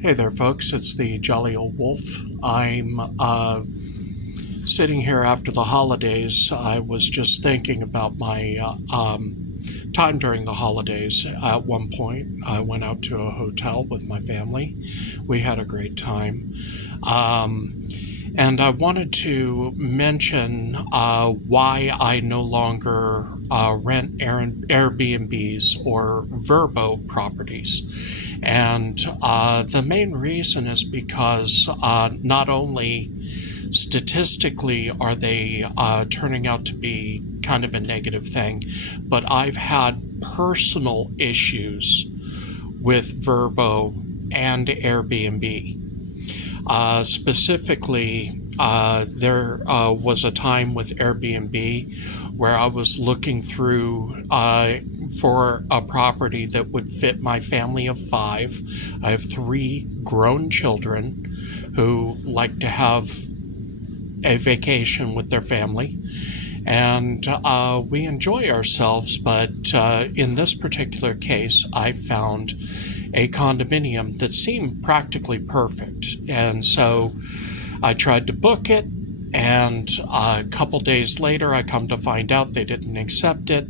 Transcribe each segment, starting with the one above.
Hey there, folks. It's the Jolly Old Wolf. I'm sitting here after the holidays. I was just thinking about my time during the holidays. At one point, I went out to a hotel with my family. We had a great time. And I wanted to mention why I no longer rent Airbnbs or VRBO properties. And the main reason is because not only statistically are they turning out to be kind of a negative thing, but I've had personal issues with VRBO and Airbnb. Specifically, there was a time with Airbnb where I was looking through for a property that would fit my family of 5. I have 3 grown children who like to have a vacation with their family, and we enjoy ourselves, but in this particular case, I found a condominium that seemed practically perfect. And so I tried to book it, and a couple days later I come to find out they didn't accept it.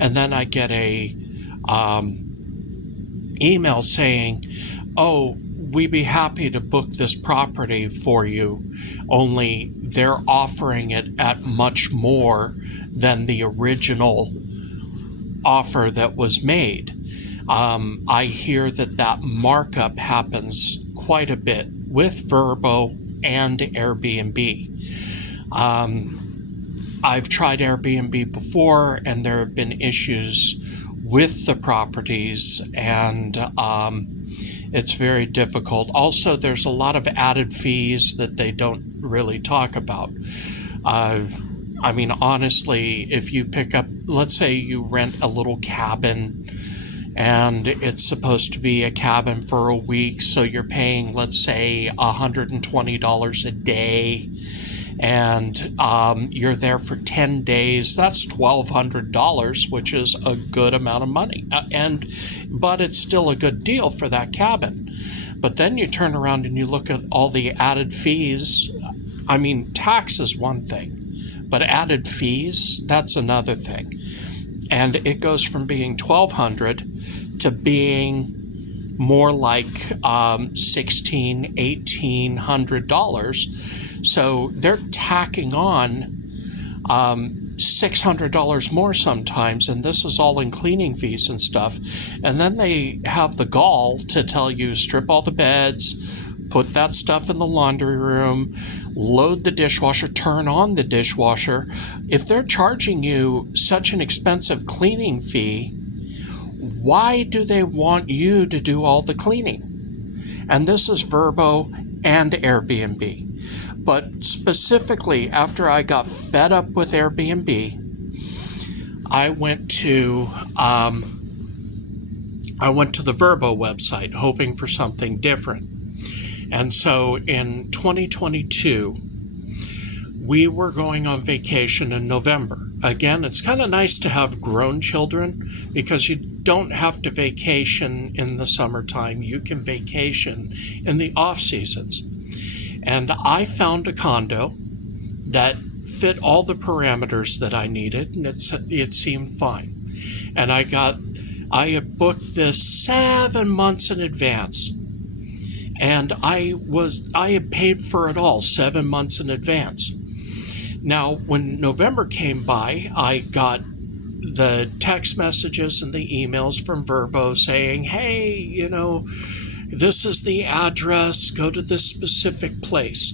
And then I get a email saying, oh, we'd be happy to book this property for you, only they're offering it at much more than the original offer that was made. I hear that markup happens quite a bit with VRBO and Airbnb. I've tried Airbnb before, and there have been issues with the properties, and it's very difficult. Also, there's a lot of added fees that they don't really talk about. I mean, honestly, if you pick up, let's say you rent a little cabin, and it's supposed to be a cabin for a week, so you're paying, let's say, $120 a day, and you're there for 10 days, that's $1,200, which is a good amount of money. But it's still a good deal for that cabin. But then you turn around and you look at all the added fees. I mean, tax is one thing, but added fees, that's another thing. And it goes from being $1,200 to being more like $1,600, $1,800. So they're tacking on $600 more sometimes, and this is all in cleaning fees and stuff. And then they have the gall to tell you, strip all the beds, put that stuff in the laundry room, load the dishwasher, turn on the dishwasher. If they're charging you such an expensive cleaning fee, why do they want you to do all the cleaning? And this is VRBO and Airbnb. But specifically, after I got fed up with Airbnb, I went to the VRBO website hoping for something different. And so in 2022, we were going on vacation in November. Again, it's kind of nice to have grown children because you don't have to vacation in the summertime. You can vacation in the off seasons. And I found a condo that fit all the parameters that I needed, and it seemed fine. And I had booked this 7 months in advance. And I had paid for it all 7 months in advance. Now, when November came by, I got the text messages and the emails from VRBO saying, hey, this is the address, go to this specific place.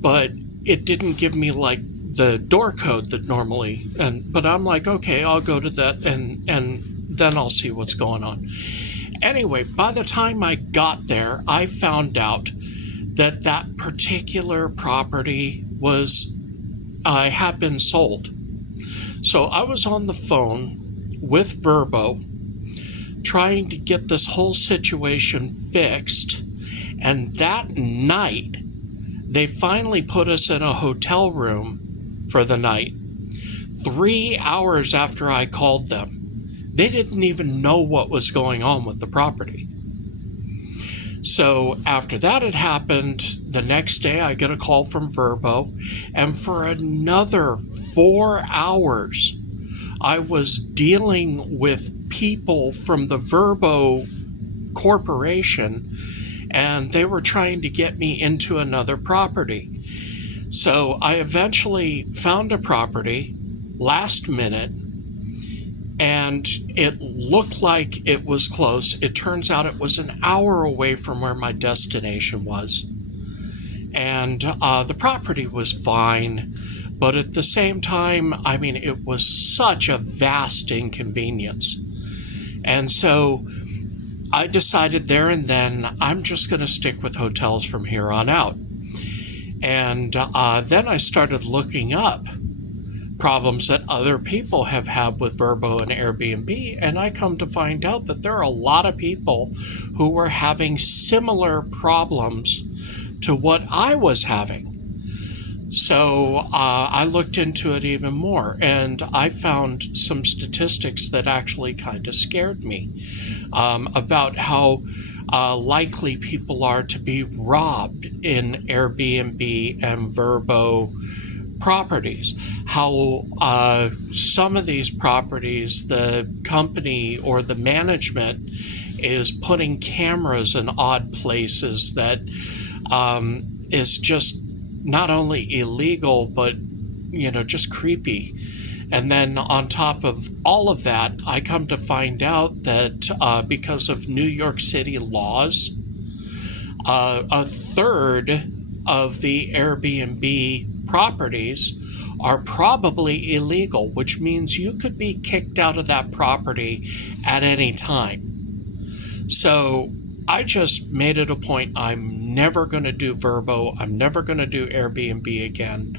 But it didn't give me like the door code that normally, but I'm like, okay, I'll go to that and then I'll see what's going on. Anyway, by the time I got there, I found out that particular property had been sold. So I was on the phone with VRBO trying to get this whole situation fixed, and that night they finally put us in a hotel room for the night. 3 hours after I called them, they didn't even know what was going on with the property. So after that had happened, the next day I get a call from VRBO, and for another 4 hours, I was dealing with people from the VRBO corporation, and they were trying to get me into another property. So I eventually found a property last minute, and it looked like it was close. It turns out it was an hour away from where my destination was. And the property was fine, but at the same time, I mean, it was such a vast inconvenience. And so I decided there and then, I'm just going to stick with hotels from here on out. And then I started looking up problems that other people have had with VRBO and Airbnb, and I come to find out that there are a lot of people who were having similar problems to what I was having. So I looked into it even more, and I found some statistics that actually kind of scared me about how likely people are to be robbed in Airbnb and VRBO properties. How some of these properties, the company or the management is putting cameras in odd places that is just not only illegal, but, just creepy. And then on top of all of that, I come to find out that because of New York City laws, a third of the Airbnb properties are probably illegal, which means you could be kicked out of that property at any time. So I just made it a point, I'm never going to do VRBO, I'm never going to do Airbnb again.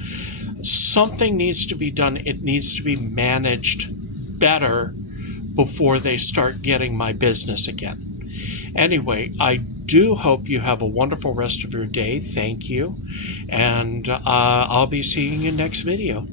Something needs to be done. It needs to be managed better before they start getting my business again. Anyway, I do hope you have a wonderful rest of your day. Thank you. And I'll be seeing you next video.